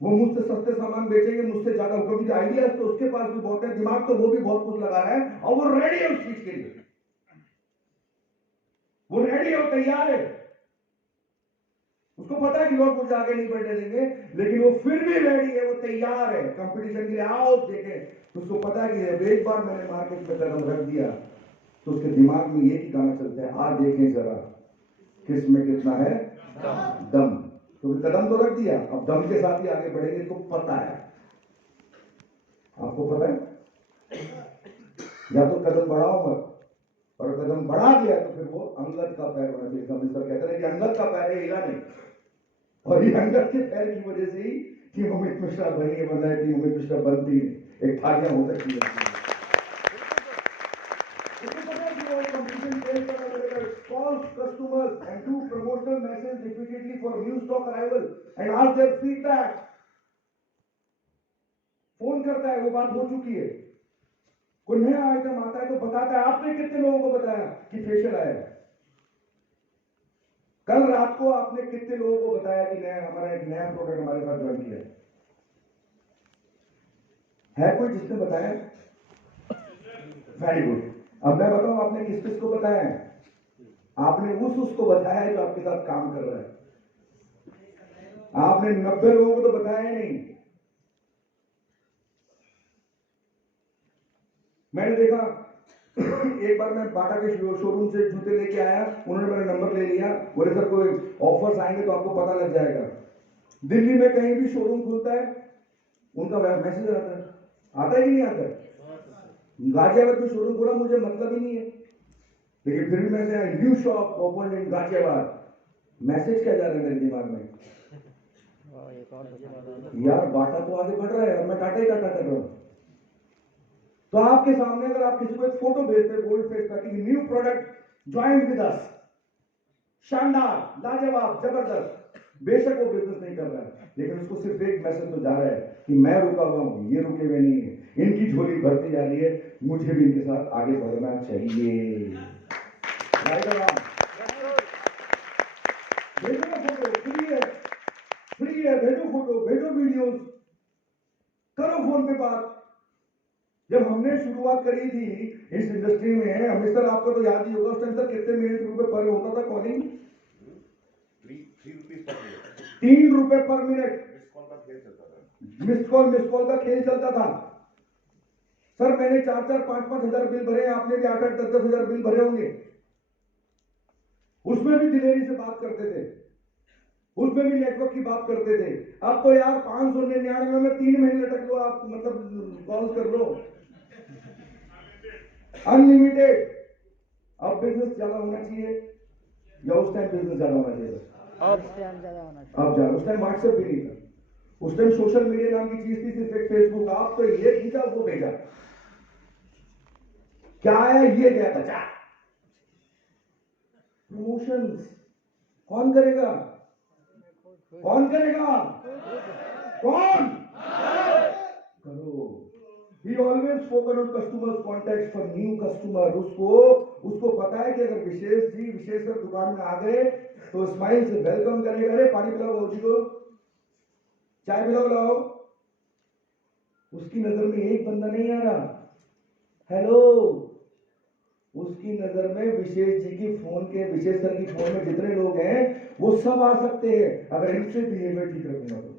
वो मुझसे सस्ते सामान बेचेंगे, मुझसे ज्यादा, क्योंकि आइडिया तो उसके पास भी बहुत है, दिमाग तो वो भी बहुत कुछ लगा रहा है, और वो रेडी है उस चीज के लिए, वो रेडी है, वो तैयार है। उसको पता है कि लोग मुझे आगे नहीं बढ़ने देंगे, लेकिन वो फिर भी रेडी है, वो तैयार है कंपटीशन के लिए। आओ देखें, तो उसको पता है कि जब एक बार मैंने मार्केट में कदम रख दिया तो उसके दिमाग में ये ही गाना चलता है, आज देखें जरा किस में कितना है दम। क्योंकि कदम तो रख दिया, अब दम के साथ ही आगे बढ़ेंगे, तो पता है, आपको पता है, या तो कदम बढ़ाओ मत, और कदम बढ़ा दिया तो फिर वो अंगद का पैर होना चाहिए। मिस्टर कहते हैं कि अंगद का पैर है, हिला नहीं, और ये अंगद के पैर की वजह से ही टीम अमित मिश्रा बनी है, वरना टीम अमित मिश्रा बनती है, एक थालियां हो सकती है। Calls customers and do promotional messages repeatedly for new stock arrival and ask their feedback. Phone करता है, वो बात हो चुकी है। कोई नया आइटम आता है तो बताता है, आपने कितने लोगों को बताया कि फेशियल आया? कल रात को आपने कितने लोगों को बताया कि नया हमारा एक नया प्रोडक्ट हमारे साथ ज्वाइन किया है कोई जिसने बताया? Very good. अब मैं बताऊं आपने किस किस को बताया है? आपने उसको बताया है जो आपके साथ काम कर रहा है। आपने 90 लोगों को तो बताया ही नहीं। मैंने देखा एक बार मैं बाटा के शोरूम से जूते लेके आया, उन्होंने मेरा नंबर ले लिया, बोले सर कोई ऑफर्स आएंगे तो आपको पता लग जाएगा। दिल्ली में कहीं भी शोरूम खुलता है, उनका मैसेज आता है कि नहीं आता है? गाजियाबाद में शोरूम खोला, मुझे मतलब ही नहीं है, लेकिन फिर भी मैं new shop open in Ghaziabad, message क्या जा रहा है मेरे दिमाग में, यार बाटा तो आगे बढ़ रहा है और मैं टाटा ही टाटा कर रहा हूं। तो आपके सामने अगर आप किसी को एक फोटो भेजते हैं gold face packing, new product join with us, शानदार, लाजवाब, जबरदस्त, बेशक वो बिजनेस नहीं कर रहा है, लेकिन उसको सिर्फ एक मैसेज तो जा रहा है कि मैं रुका हुआ हूं, ये रुके हुए नहीं है, इनकी झोली भरती जा रही है, मुझे भी इनके साथ आगे बढ़ना चाहिए। भेजो ना फोटो, फ्री है, भेजो फोटो, भेजो वीडियोस, करो फोन पे बात। जब हमने शुरुआत करी थी इस इंडस्ट्री में, अमित सर आपको तो याद ही होगा, उस टाइम सर कितने मिनट रुपए पर होता था कॉलिंग? 3 रुपए पर मिनट। मिस कॉल का खेल चलता था। सर मैंने 4-4, 5-5 हजार बिल भरे, आपने भी 8-8, 10-10 हजार बिल भरे होंगे। उसमें भी दिलेरी से बात करते थे, उसमें भी नेटवर्क की बात करते थे। अब तो यार 599 में 3 महीने तक लो, आप मतलब कॉल कर लो, अनलिमिटेड। अब बिजनेस ज्यादा होना चाहिए या उस टाइम बिजनेस ज्यादा होना चाहिए? अब ज्यादा। उस टाइम व्हाट्सएप भी नहीं था, उस टाइम सोशल मीडिया नाम की चीज थी, सिर्फ एक फेसबुक। आप तो ये खींचा वो भेजा, क्या आया ये गया, बचा। प्रमोशंस कौन करेगा? कौन करेगा? कौन करो? He always focus on customers contact for new customer. उसको पता है कि अगर विशेष सर दुकान में आ गए तो स्माइल से वेलकम करेगा। अरे पानी पिलाओ भाजी को, चाय पिलाओ लाओ। उसकी नजर में एक बंदा नहीं आ रहा, हेलो। उसकी नजर में विशेष जी की फोन के, विशेष सर की फोन में जितने लोग हैं वो सब आ सकते हैं, अगर इनसे बिहेवियर ठीक रखूंगा तो।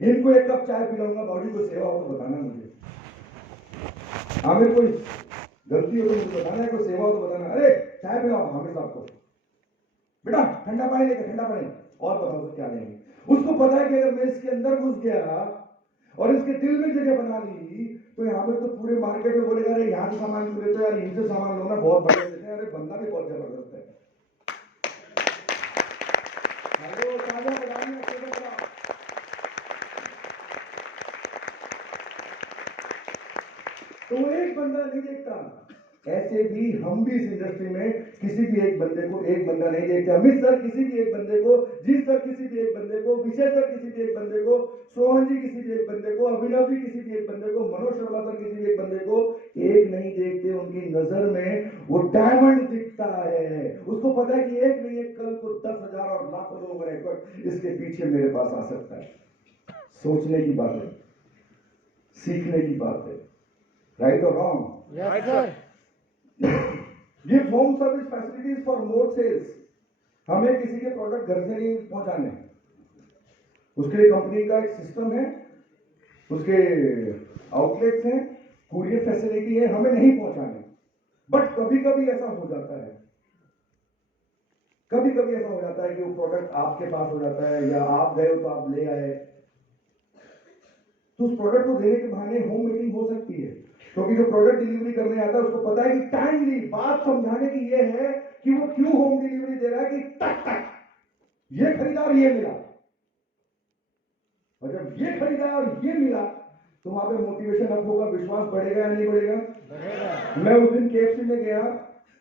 इनको एक कप चाय पिलाऊंगा, बॉडी को सेवा हो तो बताना मुझे। आमिर को गलती हो तो मुझे बताना है, कोई सेवा हो तो बताना। अरे चाय पिलाओ हामिद साहब को, बेटा ठंडा पानी लेकर, ठंडा पानी, और बताओ तो क्या लेंगे। उसको पता है कि अगर मैं इसके अंदर घुस गया और इसके दिल में जगह बना ली तो यहाँ पे तो पूरे मार्केट में बोलेगा अरे यहाँ से सामान क्यों लेते हो यार, इनसे सामान लो ना, बहुत बढ़िया देते हैं। अरे बंदा भी बहुत जबरदस्त है। हेलो ताजा बजानी है, ताजा बजाओ। तो वो एक बंदा नहीं देखता। ऐसे भी हम भी इस इंडस्ट्री में किसी भी एक बंदे को एक बंदा नहीं देखते। अमित सर किसी भी एक बंदे को, जीत सर किसी भी एक बंदे को, विषय सर किसी भी एक बंदे को, सोहन जी किसी भी एक बंदे को, अभिनव जी किसी भी एक बंदे को, मनोज शर्मा सर किसी भी एक बंदे को एक नहीं देखते। उनकी नजर में वो डायमंड दिखता है। उसको पता है कि एक नहीं एक कल को 10,000 और लाखों लोग नेटवर्क इसके पीछे मेरे पास आ सकता है। सोचने की बात है, सीखने की बात है। राइट और wrong? Right, sir. Give home service facilities for more sales. हमें किसी के प्रोडक्ट घर से नहीं पहुंचाने, उसके लिए कंपनी का एक सिस्टम है, उसके आउटलेट्स हैं, कुरियर फैसिलिटी है, हमें नहीं पहुंचाने। बट कभी कभी ऐसा हो जाता है, कभी कभी ऐसा हो जाता है कि वो प्रोडक्ट आपके पास हो जाता है या आप गए हो तो आप ले आए, तो उस प्रोडक्ट को देने के बहाने होम मीटिंग हो सकती है। क्योंकि जो प्रोडक्ट डिलीवरी करने आता है उसको पता है कि टाइमली बात समझाने की ये है कि वो क्यों होम डिलीवरी दे रहा है, कि टक टक ये खरीदार ये मिला, और जब ये खरीदार ये मिला तो वहां पे मोटिवेशन अप होगा, विश्वास बढ़ेगा या नहीं बढ़ेगा? मैं उस दिन केएफसी में गया,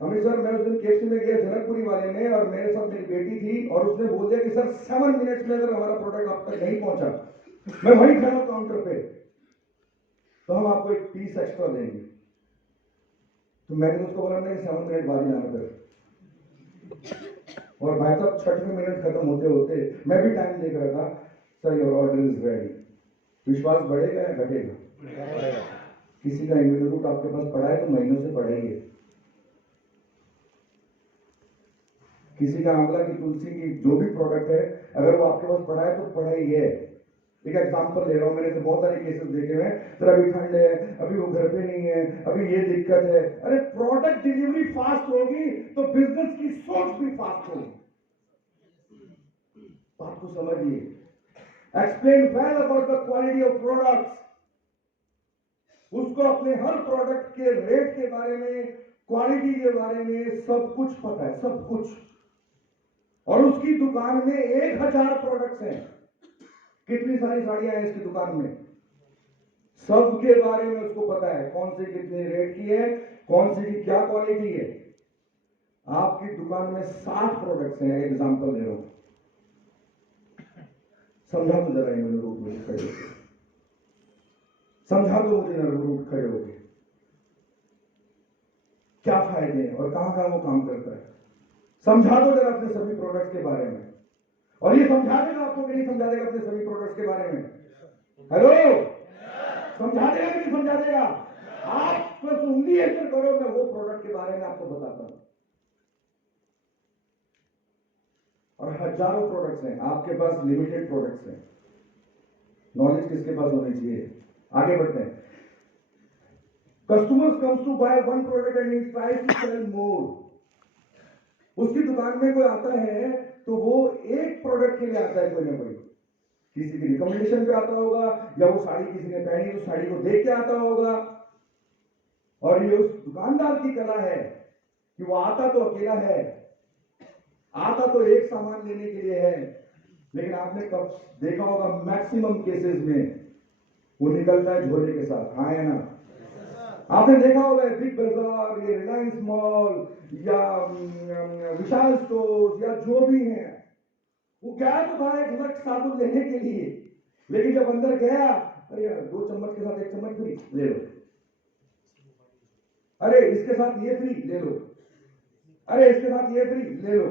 अमित सर, मैं उस दिन केएफसी में गया जनकपुरी वाले में, और मेरे साथ मेरी बेटी थी, और उसने बोल दिया कि सर 7 मिनट्स में अगर हमारा प्रोडक्ट आप तक नहीं पहुंचा, मैं वहीं खड़ा काउंटर पे, तो हम आपको एक पीस एक्स्ट्रा देंगे। तो मैंने उसको बोला मैं 7 मिनट बाद ही लाना फिर, और भाई साहब 6वें मिनट खत्म होते होते मैं भी टाइम देख रहा था, sir your order is ready. विश्वास बढ़ेगा या घटेगा? किसी का इम्यूनिटी आपके पास पड़ा है तो महीनों से पड़ा ही है। किसी का आंवला की, तुलसी की, जो भी प्रोडक्ट है, अगर वो आपके पास पड़ा है तो पड़ा ही है। एक एग्जांपल ले रहा हूं, मैंने तो बहुत सारे केसेस देखे हुए हैं। सर अभी ठंड है, अभी वो घर पे नहीं है, अभी ये दिक्कत है। अरे प्रोडक्ट डिलीवरी फास्ट होगी तो बिजनेस की सोच भी फास्ट होगी। बात को समझिए। Explain well about the quality of products. उसको अपने हर प्रोडक्ट के रेट के बारे में, क्वालिटी के बारे में सब कुछ पता है, सब कुछ। और उसकी दुकान में 1000 प्रोडक्ट्स हैं। कितनी सारी साड़ियां हैं इसकी दुकान में, सबके बारे में उसको पता है, कौन से कितने रेट की है, कौन सी की क्या क्वालिटी है। आपकी दुकान में 60 प्रोडक्ट्स हैं, एग्जांपल दे रहा हूं, समझा तो जरा मुझे रूट में खड़े होके, समझा तो मुझे रूट खड़े होके क्या फायदे हैं और कहां कहां वो काम करता है। समझा दो जरा अपने सभी प्रोडक्ट्स के बारे में, और ये समझा देगा आपको कि नहीं समझा देगा अपने सभी प्रोडक्ट्स के बारे में? हेलो, समझा देगा कि नहीं समझा देगा? आप बस उंगली ऐसे करो, मैं वो प्रोडक्ट के बारे में आपको बताता हूं। और हजारों प्रोडक्ट्स हैं आपके पास, लिमिटेड प्रोडक्ट्स हैं। नॉलेज किसके पास होनी चाहिए? आगे बढ़ते हैं। Customers comes to buy one product and he tries to sell more. उसकी दुकान में कोई आता है तो वो एक प्रोडक्ट के लिए आता है, कोई ना कोई, किसी की रिकमेंडेशन पे आता होगा, या वो साड़ी किसी ने पहनी तो साड़ी को देख के आता होगा। और ये उस दुकानदार की कला है कि वो आता तो अकेला है, आता तो एक सामान लेने के लिए है, लेकिन आपने कब देखा होगा मैक्सिमम केसेस में वो निकलता है झोले के साथ। हाँ है ना? आपने देखा होगा बिग बाजार, ये रिलायंस मॉल या विशाल स्टोर्स या जो भी है, वो गया तो था 1 लक्स साबुन लेने के लिए, लेकिन जब अंदर गया, अरे यार 2 चम्मच के साथ 1 चम्मच फ्री ले लो, अरे इसके साथ ये फ्री ले लो, अरे इसके साथ ये फ्री ले लो।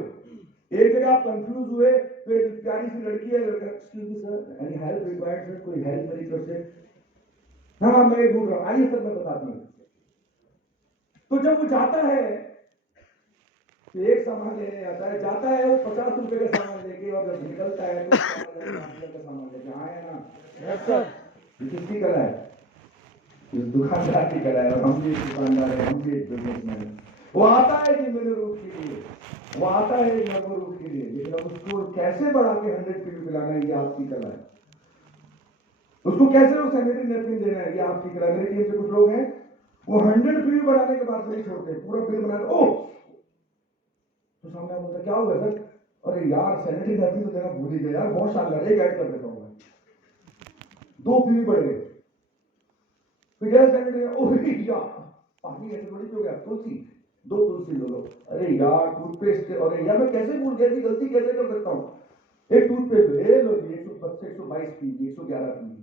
एक जगह आप कंफ्यूज हुए, फिर प्यारी सी लड़की है, excuse me sir, any help required sir, कोई हेल्प मेरी तरफ से? हाँ मैं ढूंढ रहा हूं, आइए सर मैं बताता हूं। तो जब वो जाता है तो एक सामान लेने आता है, जाता है वो 50 रुपए का सामान लेके, और जब निकलता है तो 5,000 का सामान लेके। हाँ है ना? Yes, sir. ये किसकी कला है? इस दुकानदार की कला है, और हम भी एक दुकानदार है, हम भी एक बिजनेसमैन है। वो आता है कि मेरे रूप के लिए, वो आता है नर्मो रूप के लिए, लेकिन अब उसको कैसे बढ़ा के 100 पीवी पिलाना है, ये आपकी कला है। उसको कैसे वो सैनिटरी नैपकिन देना है, ये आपकी कला है। मेरी टीम से कुछ लोग हैं, वो 100 पीवी बढ़ाने के बाद नहीं छोड़ते, पूरा बिल बना दो, ओह तो सामने बोलता क्या हुआ सर, अरे यार सैनिटरी नैपकिन तो देना भूल ही गया यार, बहुत शानदार, एक ऐड कर देता हूँ मैं, 2 पीवी बढ़ गए। फिर जैसे सैनिटरी, ओह यार पानी ऐसे थोड़ी हो गया, तुलसी 2 तुलसी लो लो, अरे यार टूथपेस्ट, अरे यार मैं कैसे भूल गया कि गलती कैसे कर सकता हूँ, एक टूथपेस्ट ले लो जी, 122 पीवी, 111 पीवी।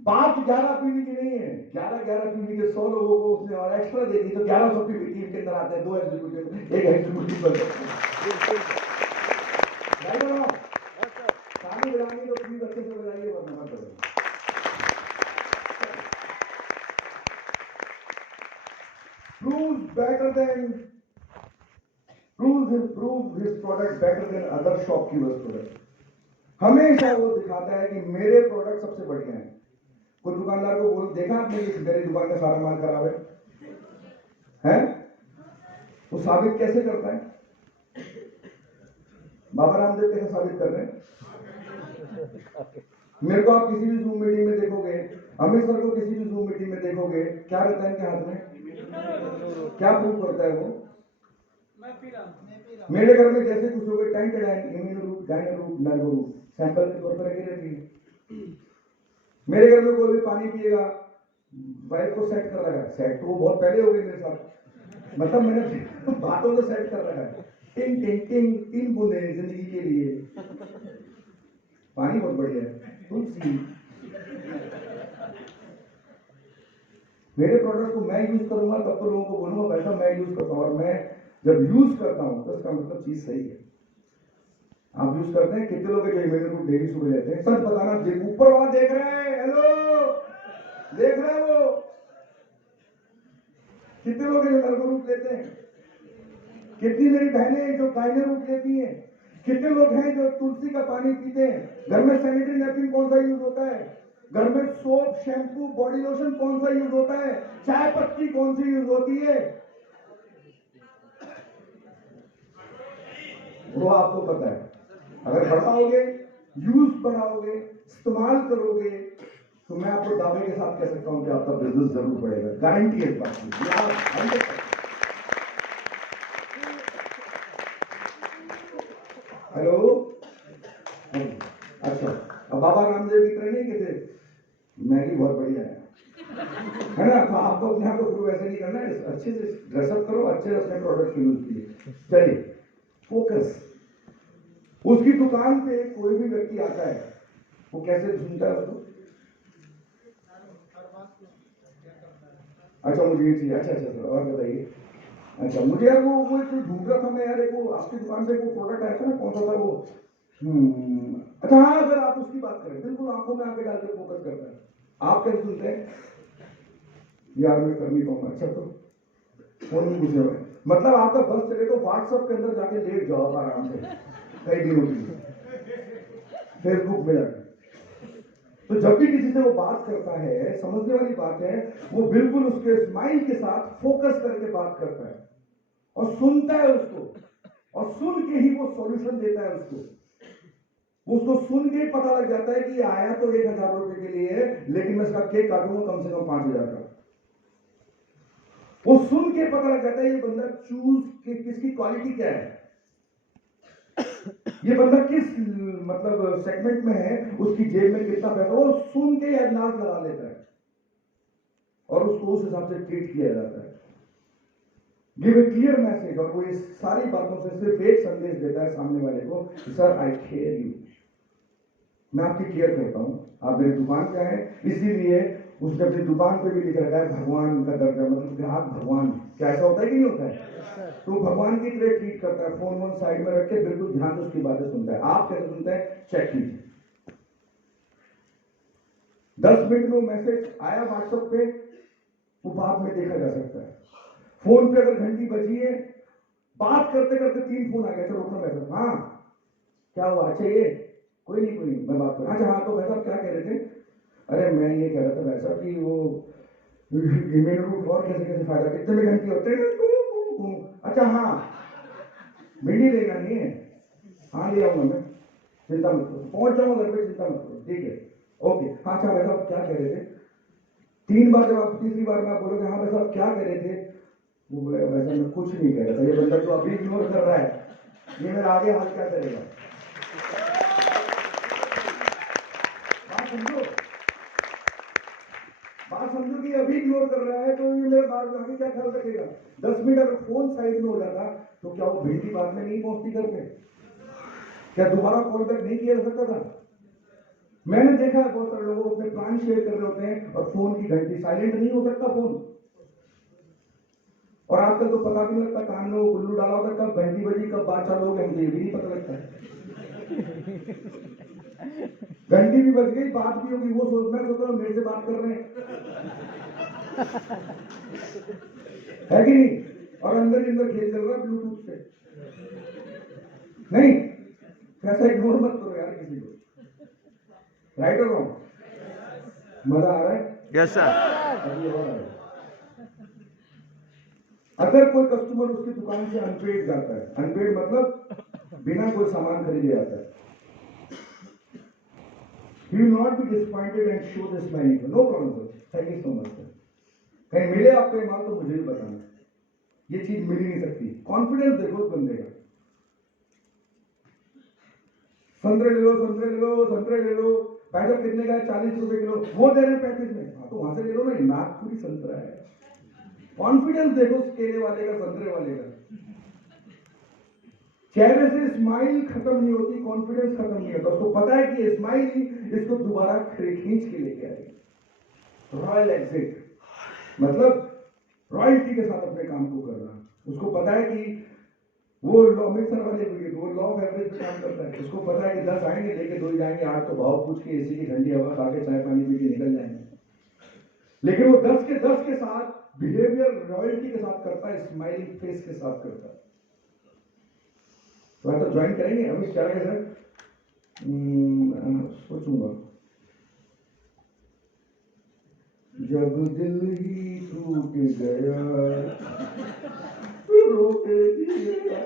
बात 11 पीवी की नहीं है, 11 पीवी के 100 लोगों को उसने और एक्स्ट्रा दे दी, तो 1100 पीवी टीम के अंदर आते हैं, 2 एग्जीक्यूटिव, एक एग्जीक्यूटिव बन पानी बजानी तो प्लीज अच्छे से बजाइए, वरना मत बजाइए। proves his product better than other shopkeepers product. हमेशा वो दिखाता है कि मेरे प्रोडक्ट सबसे बढ़िया है। कोई दुकानदार को बोल, देखा आपने कि मेरी दुकान का सारा माल खराब है? वो साबित कैसे करता है? बाबा रामदेव कैसे साबित कर रहे हैं? मेरे को आप किसी भी जूम मीटिंग में देखोगे, अमित सर को किसी भी जूम मीटिंग में देखोगे, क्या रहता है इनके हाथ में? क्या प्रूव करता है वो? मेरे घर में जैसे कुछ लोग time immuno root, gyno root, nervo root sample के तौर पर रखी रहती है। मेरे घर में कोई भी पानी पिएगा, वाइफ को सेट कर रखा है, सेट तो वो बहुत पहले हो गई मेरे साथ, मतलब मैंने बातों से सेट कर रखा है, टिंग टिंग टिंग 3 बूंदे जिंदगी के लिए, पानी बहुत बढ़िया है, तुलसी। मेरे प्रोडक्ट को मैं यूज करूंगा तब तो लोगों को बोलूंगा वैसा मैं यूज करता हूं, और मैं जब यूज करता हूं तो इसका मतलब चीज सही है। आप यूज करते हैं? कितने लोग जो इम्यूनो रूट डेली सुबह लेते हैं? सच बताना, ऊपर वाला देख रहे हैं, हेलो देख रहे हैं वो? कितने लोग जो नर्वो रूट लेते हैं? कितनी मेरी बहनें जो गाइनो रूट लेती हैं? कितने लोग हैं जो तुलसी का पानी पीते हैं? घर में सैनिटरी नैपकिन कौन सा यूज होता है? घर में सोप, शैम्पू, बॉडी लोशन कौन सा यूज होता है? चाय पत्ती कौन सी यूज होती है? वो आपको पता है। अगर बढ़ाओगे, यूज बढ़ाओगे, इस्तेमाल करोगे, तो मैं आपको दावे के साथ कह सकता हूं कि आपका बिजनेस जरूर बढ़ेगा, गारंटी है इस बात की। हेलो, अच्छा, अब बाबा रामदेव की तरह नहीं कहते मैगी बहुत बढ़िया है ना? तो आपको अपने आप को प्रूव ऐसे नहीं करना है, अच्छे से ड्रेसअप करो, अच्छे से अपने प्रोडक्ट यूज कीजिए। चलिए, फोकस। उसकी दुकान पे कोई भी व्यक्ति आता है, वो कैसे सुनता है उसको? अच्छा मुझे ये चीज, अच्छा सर और बताइए। अच्छा मुझे यार वो एक ढूंढ रहा था मैं यार, एक वो आपकी दुकान से वो प्रोडक्ट आया था ना, कौन सा था वो? अच्छा हाँ सर, आप उसकी बात करें, बिल्कुल आंखों में आंखें डाल के फोकस करता है। आप कैसे सुनते हैं? यार मैं कर नहीं पाऊंगा। अच्छा तो फोन में पूछे हुए, मतलब आपका बस चले तो व्हाट्सएप के अंदर जाके लेट जाओ आराम से कई दिनों के लिए, फेसबुक में जाके। तो जब भी किसी से वो बात करता है, समझने वाली बात है, वो बिल्कुल उसके स्माइल के साथ फोकस करके बात करता है और सुनता है उसको, और सुन के ही वो सॉल्यूशन देता है उसको सुन के ही पता लग जाता है कि ये आया तो 1000 रुपए के लिए है, लेकिन मैं इसका केक काटूंगा कम से कम 5000 का। वो सुन के पता लग जाता है ये बंदा चूज के किसकी क्वालिटी क्या है, ये बंदा किस मतलब सेगमेंट में है, उसकी जेब में कितना पैसा, वो सुन के अंदाज लगा लेता है और उसको उस हिसाब से ट्रीट किया जाता है। गिव ए क्लियर मैसेज, और वो इस सारी बातों से सिर्फ एक संदेश देता है सामने वाले को, सर आई केयर यू, मैं आपकी केयर करता हूं, आप मेरी दुकान पे आए। इसीलिए उसने अपनी दुकान पे भी लिख रखा है भगवान का दर्जा, मतलब ग्राहक भगवान। क्या ऐसा होता है कि नहीं होता है? तो भगवान की तरह ट्रीट करता है, फोन वोन साइड में रख के बिल्कुल ध्यान से उसकी बातें सुनता है। आप कैसे सुनते हैं, चेक कीजिए। 10 मिनट में वो मैसेज आया व्हाट्सएप पे, वो बाद में देखा जा सकता है। फोन पे अगर घंटी बजी है, बात करते करते 3 फोन आ गए, रोकना मैसेज, हाँ क्या हुआ, अच्छा ये कोई नहीं मैं बात करूं, अच्छा हाँ तो भाई साहब क्या कह रहे थे? अरे मैं ये कह रहा था भाई साहब कि वो ईमेल रूट और कैसे कैसे फायदा, कितने में घंटी होते हैं। अच्छा हाँ, भिंडी लेगा नहीं है, हाँ ले आऊंगा मैं, चिंता मत करो, पहुंच जाऊंगा घर पे, चिंता मत करो, ठीक है ओके। हाँ अच्छा भाई साहब क्या कह रहे थे, 3 बार, जब आप तीसरी बार में आप बोलोगे हाँ भाई साहब क्या कह रहे थे, वो बोलेगा वैसा मैं कुछ नहीं कह रहा था, ये बंदा जो अभी इग्नोर कर रहा है ये मेरा आगे हाल क्या करेगा। बात समझो, बात समझो कि अभी इग्नोर कर रहा है तो ये मेरे बात आगे क्या ख्याल रखेगा। 10 मिनट अगर फोन साइड में हो जाता तो क्या वो भिंडी बाद में नहीं पहुंचती घर पे, क्या दोबारा कॉल बैक नहीं किया जा सकता था। मैंने देखा है बहुत सारे लोगों अपने प्लान शेयर कर रहे होते हैं और फोन की घंटी, साइलेंट नहीं हो सकता फोन, और आजकल तो पता भी नहीं लगता कान में वो गुल्लू डाला होता कब घंटी बजी कब बात चालू हो गई, मुझे भी नहीं पता लगता है। घंटी भी बज गई, बात भी होगी, वो सोच, मैं सोच रहा हूँ मेरे से बात कर रहे हैं, है कि नहीं, और अंदर ही अंदर खेल चल रहा है ब्लूटूथ से। नहीं, ऐसा इग्नोर मत करो यार किसी को, राइट और रॉन्ग, मजा आ रहा है। Yes sir. अभी और आ रहा है। अगर कोई कस्टमर उसकी दुकान से अनपेड जाता है, अनपेड मतलब बिना कोई सामान खरीदे जाता है, he will not be disappointed and show the smiling, no problem sir, thank you so much sir। कहीं मिले आपको ये माल तो मुझे भी बताना, ये चीज मिल ही नहीं सकती। कॉन्फिडेंस देखो उस बंदे का, संतरे ले लो संतरे ले लो संतरे ले लो, भाई साहब कितने का है, 40 रुपए किलो, वो दे रहे हैं 35 में, हाँ तो वहां से ले लो ना, नागपुरी संतरा है। कॉन्फिडेंस देखो केले वाले का, संतरे वाले का, चेहरे से स्माइल खत्म नहीं होती, कॉन्फिडेंस खत्म नहीं होता, उसको पता है कि स्माइल ही इसको दोबारा खींच के लेके आएगी। रॉयल एग्जिट मतलब रॉयल्टी के साथ अपने काम को करना, उसको पता है कि वो अमृतसर वाले वो लॉ ऑफ एवरेज पे काम करता है, उसको पता है कि 10 आएंगे लेके 2 ही जाएंगे, 8 तो भाव पूछ के एसी की ठंडी हवा खा के चाय पानी पी के निकल जाएंगे, लेकिन वो 10 के साथ बिहेवियर रॉयल्टी के साथ करता है, स्माइलिंग फेस के साथ करता है। तो आप तो ज्वाइन करेंगे अभी क्या है सर, सोचूंगा, जब दिल ही टूट गया तो रोके दिया,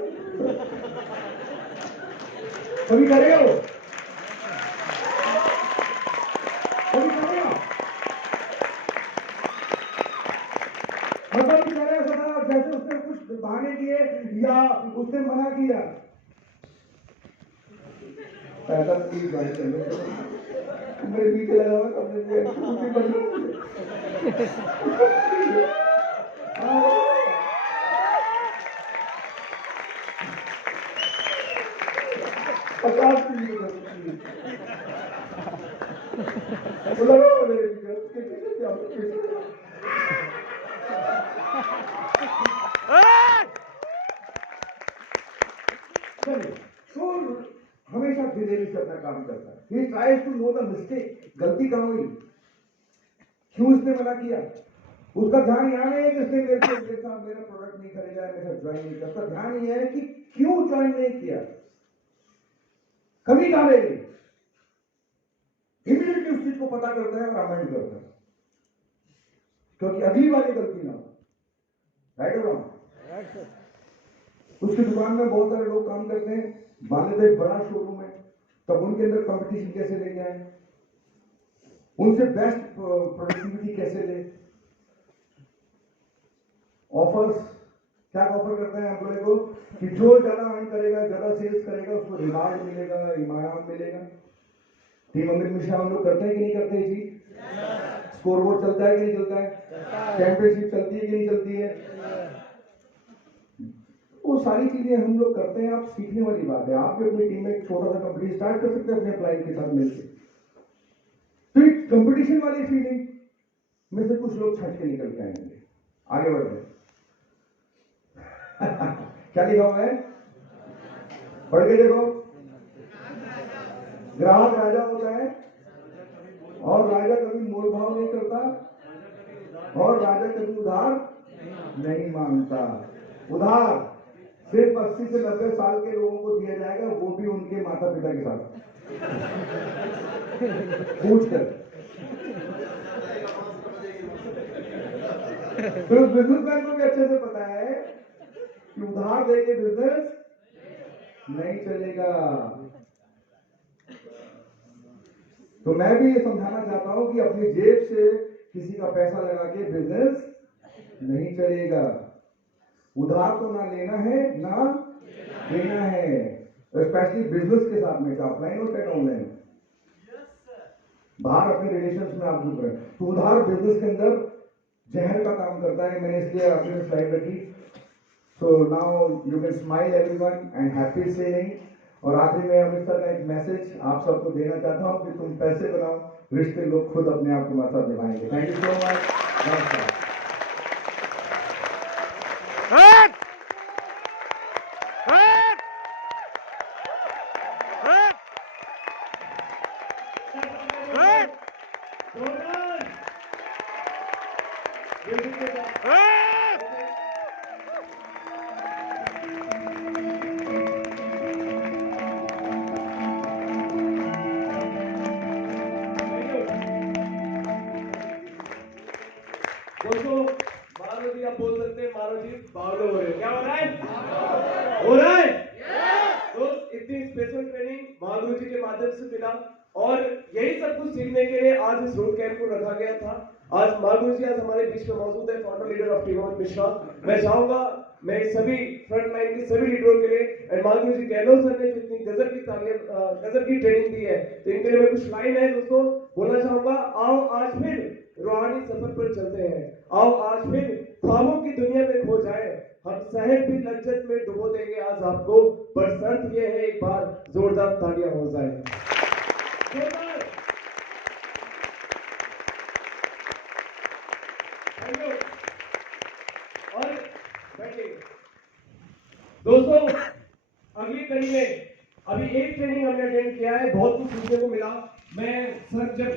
कभी करेगा वो, कभी करेगा, मतलब कि करेगा सदा, जैसे उसने कुछ बहाने किए या उसने मना किया, पैसा नहीं ज्वाइन करने मेरे पीछे लगा हुआ कब से कुछ बन $50 बोला मेरे पीछे तो हमेशा धीरे से अपना काम करता है, he tries to know the mistake, गलती कहाँ हुई, क्यों इसने मना किया, उसका ध्यान यहाँ नहीं है कि इसने मेरे साथ मेरा प्रोडक्ट नहीं खरीदा है, मेरे साथ ज्वाइन नहीं किया, उसका ध्यान ये है कि क्यों ज्वाइन नहीं किया, कमी कहाँ रह गई, इमीडिएटली उस चीज को पता करता है और अमेंड करता है, क्योंकि अगली वाली गलती ना हो, राइट और रॉन्ग। उसकी दुकान में बहुत सारे लोग काम करते हैं, मान लेते एक बड़ा शोरूम है, तब उनके अंदर कंपटीशन कैसे लेके आए, उनसे बेस्ट प्रोडक्टिविटी कैसे ले, ऑफर्स क्या ऑफर करते हैं एम्प्लॉय को कि जो ज्यादा अर्न करेगा, ज्यादा सेल्स करेगा, उसको रिवार्ड मिलेगा, इनाम मिलेगा। टीम अमित मिश्रा हम लोग करते हैं कि नहीं करते हैं जी, स्कोर बोर्ड चलता है कि नहीं चलता है, चैंपियनशिप चलती है कि नहीं चलती है, वो सारी चीजें हम लोग करते हैं। आप सीखने वाली बात है, आप भी अपनी टीम में एक छोटा सा कंपनी स्टार्ट कर सकते हैं अपने क्लाइंट के साथ मिलकर, तो एक कंपटीशन वाली फीलिंग में से कुछ लोग छट के निकल के आएंगे। आगे बढ़ते हैं क्या लिखा हुआ है, पढ़ के देखो, ग्राहक राजा होता है और राजा कभी मोल भाव नहीं करता और राजा कभी उधार नहीं मांगता। उधार सिर्फ 80 से 90 साल के लोगों को दिया जाएगा, वो भी उनके माता पिता के साथ पूछ कर। तो उस बिजनेसमैन को भी अच्छे से पता है कि उधार देके बिजनेस नहीं चलेगा। तो मैं भी ये समझाना चाहता हूं कि अपनी जेब से किसी का पैसा लगा के बिजनेस नहीं चलेगा। उधार तो ना लेना है ना देना है, स्पेशली बिजनेस के साथ में, ऑफलाइन हो चाहे ऑनलाइन। बाहर अपने रिलेशंस में आप जुड़ रहे हैं तो उधार बिजनेस के अंदर जहर का काम करता है। मैंने इसलिए आपने स्लाइड रखी। So now you can smile everyone and happy selling. और आखिर में अमृतसर का एक मैसेज आप सबको देना चाहता हूं कि तुम पैसे बनाओ, रिश्ते लोग खुद अपने आप तुम्हारे साथ निभाएंगे। Thank you so much. नमस्कार। दोस्तों मारो जी, आप बोल सकते हैं मारो जी, बावले हो रहे हैं। क्या हो रहा है? हो रहा है? दोस्त, इतनी स्पेशल ट्रेनिंग महागुरु जी के माध्यम से मिला और यही सब कुछ सीखने के लिए आज इस रूट कैंप को रखा गया था। आज महागुरु जी आज हमारे बीच में मौजूद है, founder leader of team Mishra. मैं चाहूंगा मैं सभी फ्रंट लाइन के सभी लीडरों के लिए एंड महागुरु जी गहलोत सर ने जितनी गजब की ट्रेनिंग दी है, तो इनके लिए मैं कुछ लाइन है दोस्तों बोलना चाहूंगा। आओ आज फिर रूहानी सफर पर चलते हैं, आओ आज फिर ख्वाबों की दुनिया में खो जाए, हम शहर भी लज्जत में डुबो देंगे आज आपको, पर शर्त यह है एक बार जोरदार तालियां हो जाए। और बैठिए दोस्तों, अगली कड़ी में अभी एक ट्रेनिंग हमने अटेंड किया है, बहुत कुछ सीखने को मिला। मैं सर जब